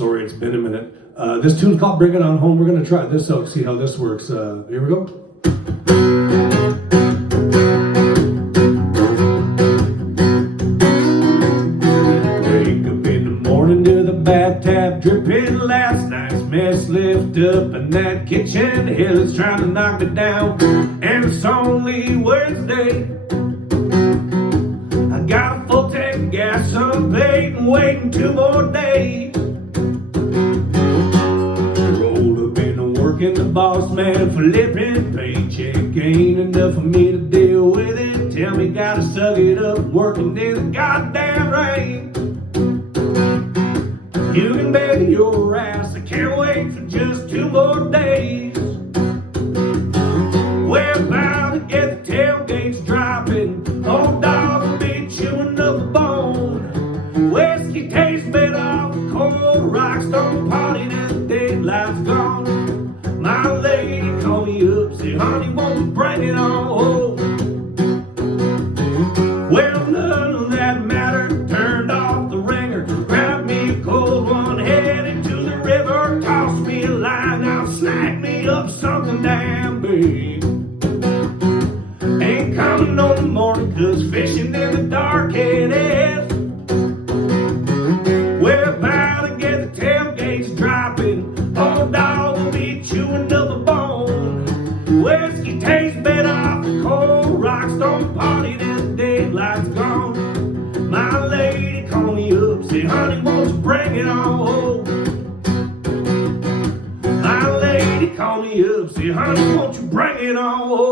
Sorry, it's been a minute. This tune's called Bring It On Home. We're going to try this out, see how this works. Here we go. Wake up in the morning to the bathtub dripping. Last night's mess lift up in that kitchen. Hell is trying to knock it down, and it's only Wednesday. I got a full tank of gas, some bait, and waiting 2 more days. Rolled up into work and the boss man flipping paycheck ain't enough for me to deal with it. Tell me gotta suck it up working in the goddamn rain. You can bet your ass I can't wait for just 2 more days. We're about to get the tailgates dropping. Old dog will be chewing up a bone. Whiskey tastes better off a cold rocks. Don't party till the daylight's gone. My lady called me up, said, honey, won't you bring it on home? Well, none of that mattered. Turned off the ringer, grabbed me a cold one, headed to the river, tossed me a line, now snack me up something damn big. Ain't coming no morning, cause fishing in the dark it is. We're about to get the tailgates dropping. Old dog will be chewing up a bone. Whiskey tastes better off the cold rocks. Don't party till the daylight's gone. My lady called me up, said, honey, won't you bring it on home? My lady called me up, said, honey, won't you bring it on home?